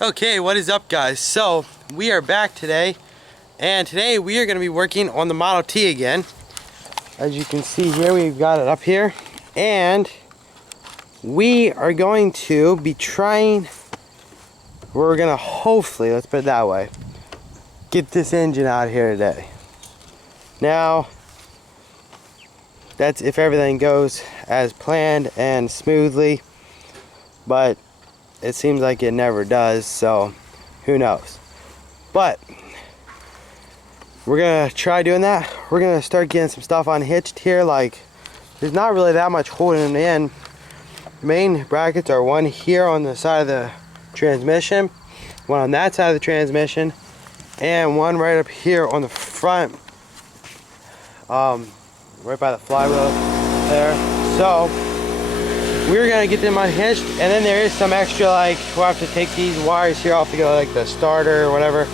Okay, what is up, guys? So we are back today, and today we are going to be working on the Model T again. As you can see here, we've got it up here, and we are going to be trying, we're going to hopefully, let's put it that way, get this engine out here today. Now, that's if everything goes as planned and smoothly, but it seems like it never does, so who knows. But we're gonna try doing that. We're gonna start getting some stuff unhitched here. Like, there's not really that much holding it in. The main brackets are one here on the side of the transmission, one on that side of the transmission, and one right up here on the front, right by the flywheel there. So we're gonna get them unhitched, and then there is some extra, like, we'll have to take these wires here off to go, like the starter or whatever,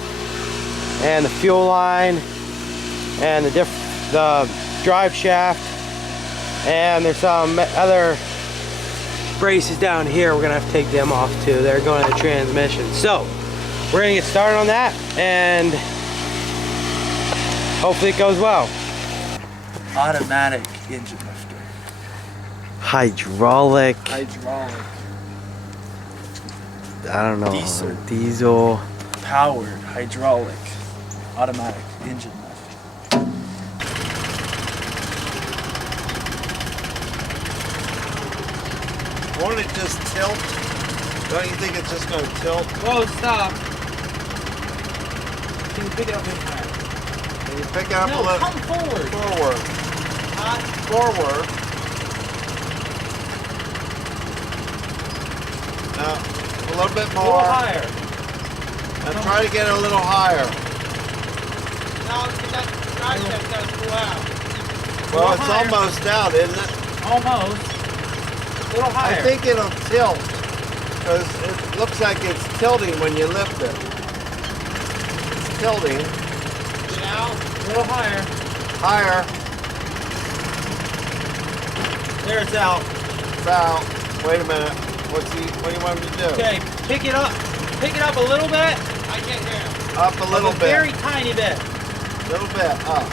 and the fuel line, and the drive shaft, and there's some other braces down here. We're gonna have to take them off too. They're going to the transmission. So we're gonna get started on that, and hopefully it goes well. Automatic engine lifter. Hydraulic. I don't know. Diesel. Powered hydraulic automatic engine lifter. Won't it just tilt? Don't you think it's just going to tilt? Whoa, stop. Can you pick it up in time? Can you pick it up a little? Come forward. Forward. Forward. Now, a little bit A more. little higher. And try to get it a little higher. No, that drive shaft does pull out. Well, it's almost out, isn't it? Almost. A little higher. I think it'll tilt. Because it looks like it's tilting when you lift it. It's tilting. Get out. A little higher. Higher. There, it's out. It's out. Wait a minute. What do you want me to do? Okay, pick it up. Pick it up a little bit. I can't hear. Up a little bit. Very tiny bit. A little bit. Up.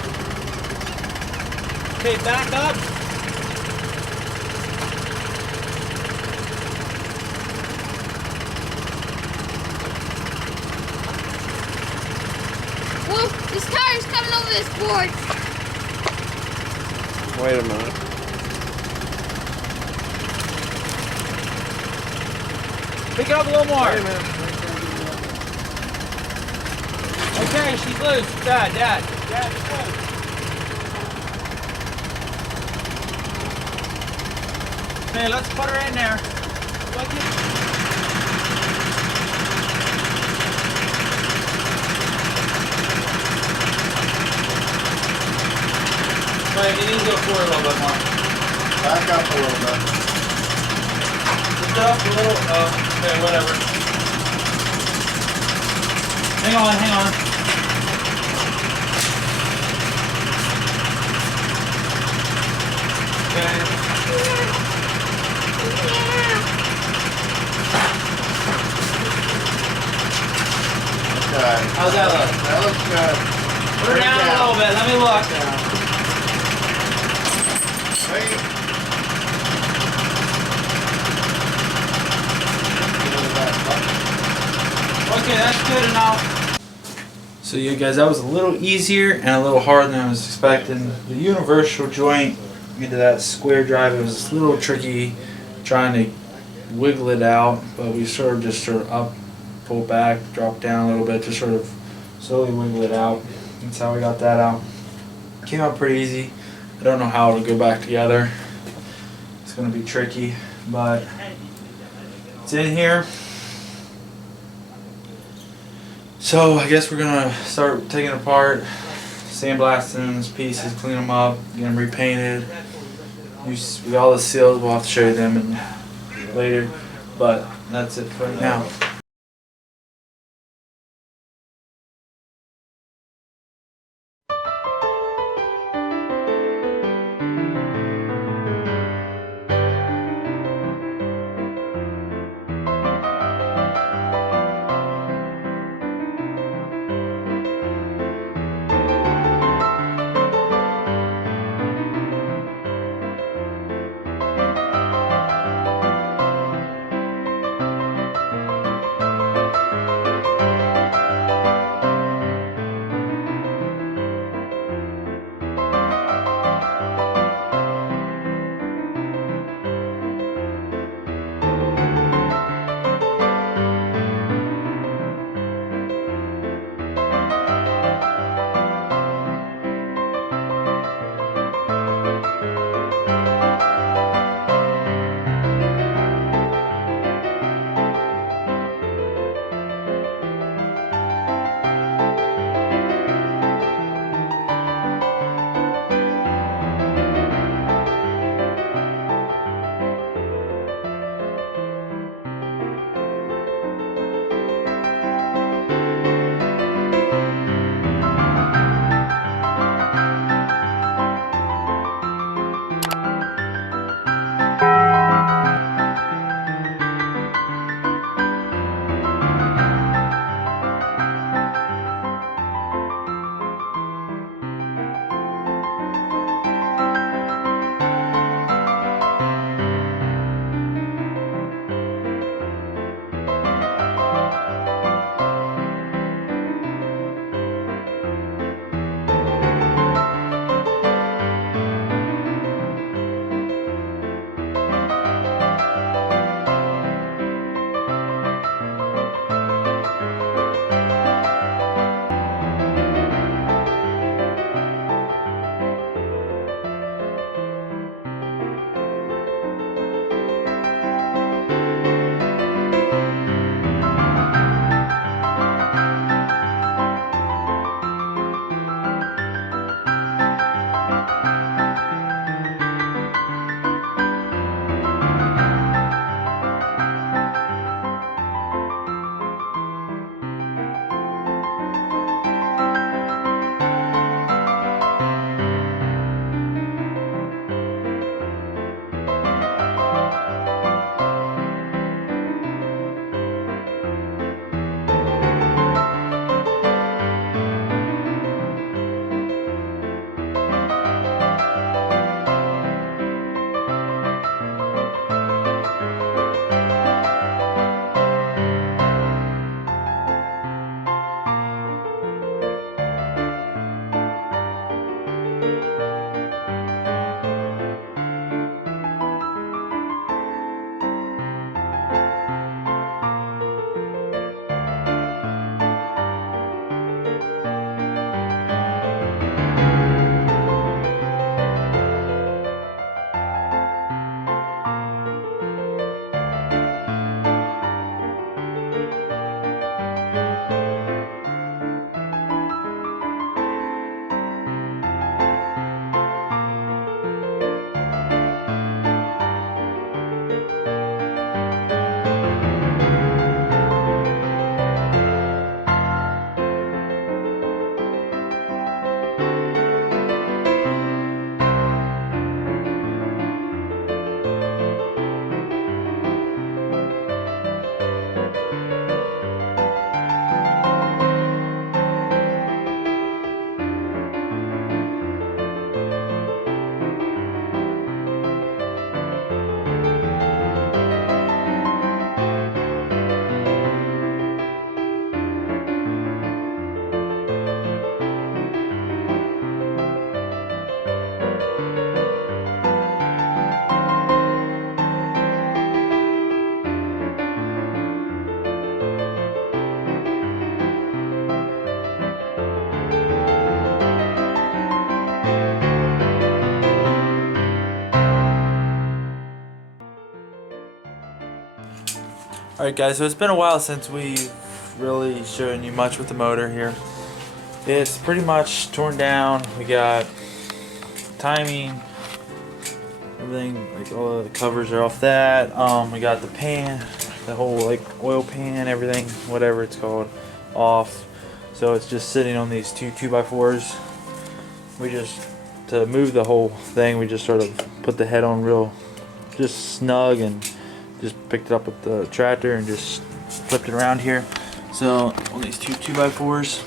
Okay, back up. Whoa, this tire's coming over this board. Wait a minute. Pick it up a little more. Wait a minute. Okay, she's loose. Dad, she's loose. Okay, let's put her in there. Wait, you need to go forward a little bit more. Back up a little bit. Lift up a little. Okay, whatever. Hang on. Okay. Okay. How's that look? That looks good. Put her down a little bit. Let me look. Wait. Okay, that's good enough. So you guys, that was a little easier and a little harder than I was expecting. The universal joint into that square drive, it was a little tricky trying to wiggle it out, but we sort of up, pull back, drop down a little bit to sort of slowly wiggle it out. That's how we got that out. Came out pretty easy. I don't know how it'll go back together. It's gonna be tricky, but it's in here. So I guess we're gonna start taking it apart, sandblasting these pieces, clean them up, get them repainted. Use all the seals. We'll have to show you them later, but that's it for right now. Alright guys, so it's been a while since we've really shown you much with the motor here. It's pretty much torn down. We got timing, everything, like all the covers are off that. We got the pan, the whole like oil pan, everything, whatever it's called, off. So it's just sitting on these two 2x4s. To move the whole thing, we just sort of put the head on real just snug and just picked it up with the tractor and just flipped it around here. So on these two 2x4s,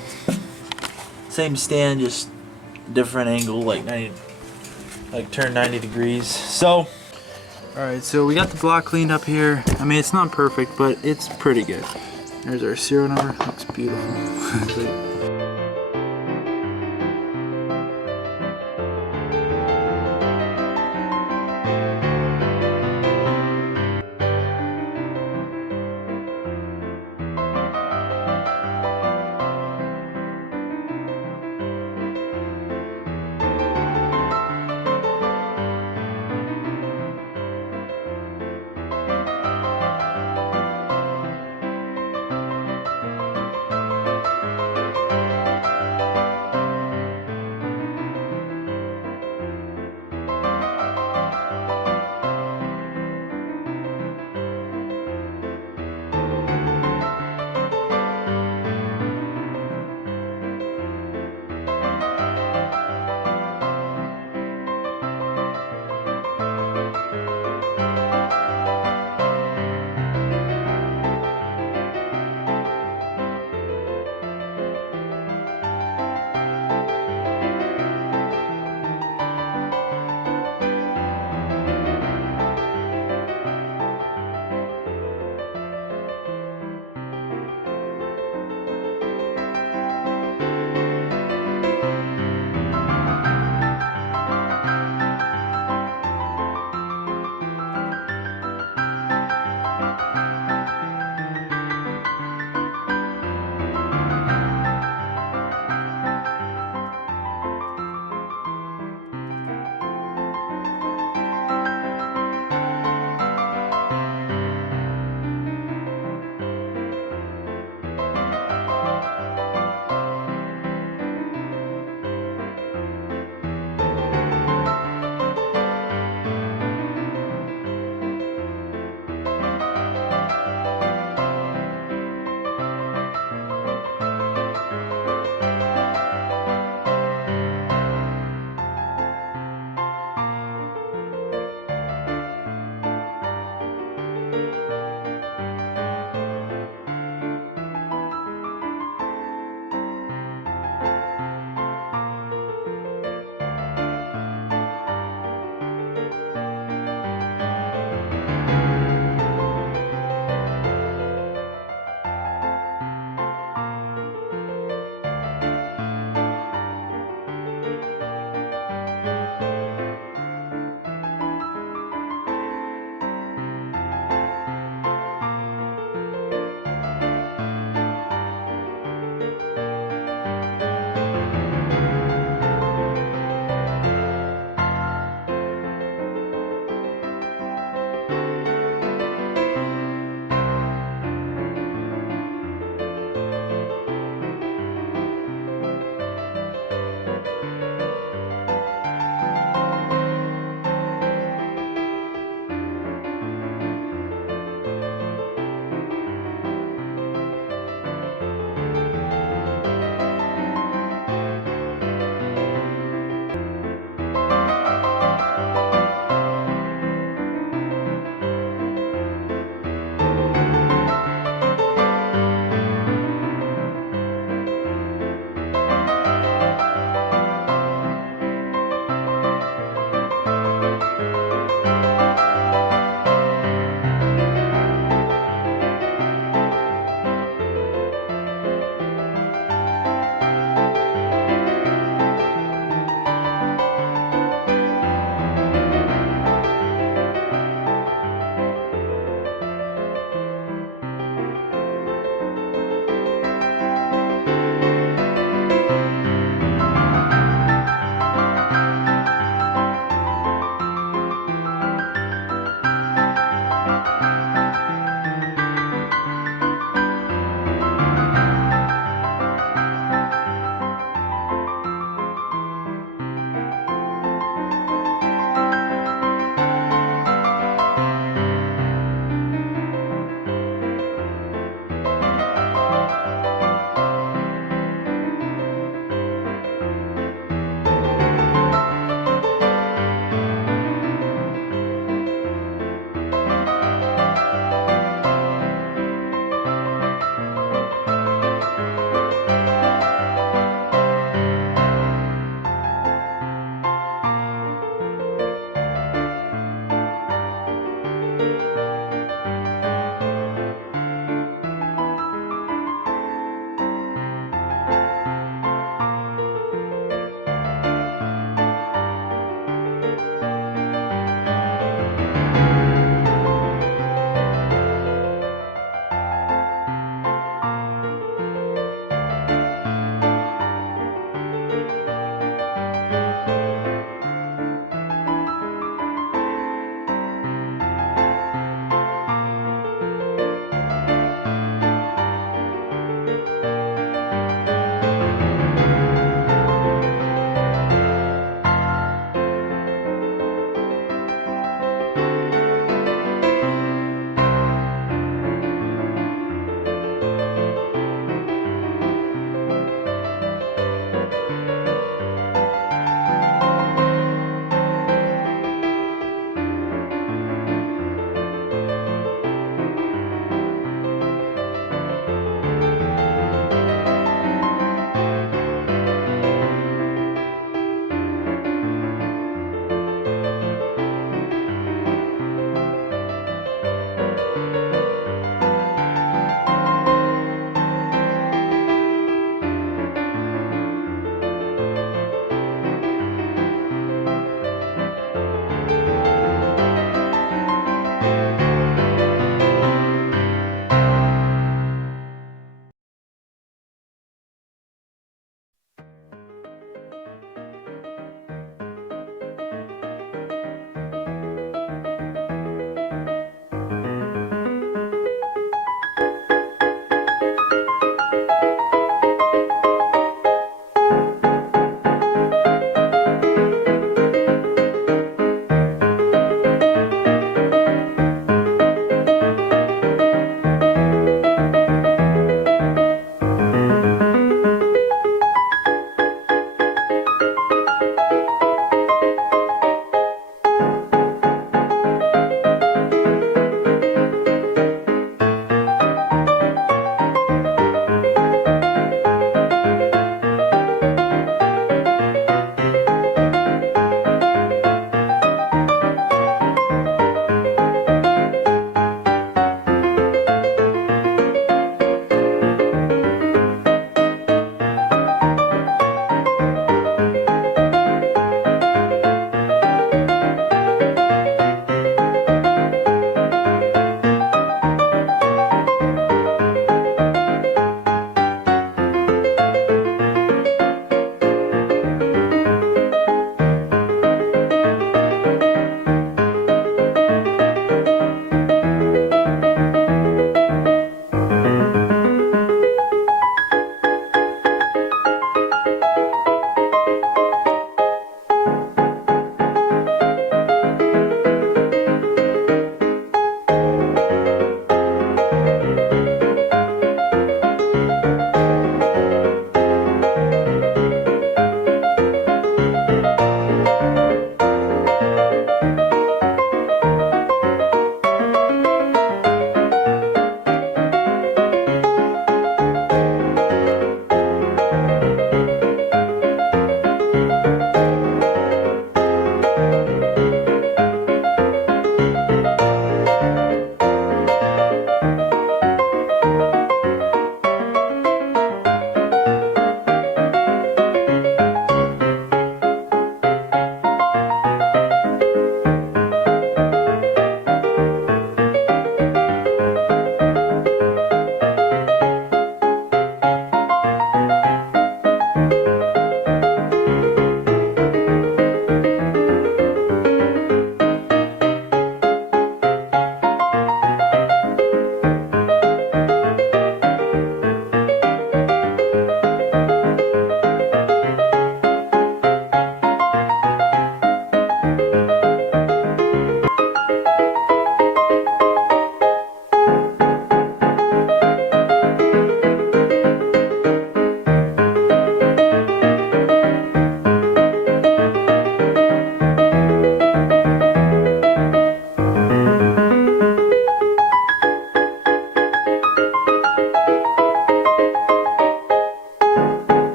same stand, just different angle, like turn 90 degrees. So alright, so we got the block cleaned up here. I mean, it's not perfect, but it's pretty good. There's our serial number. Looks beautiful.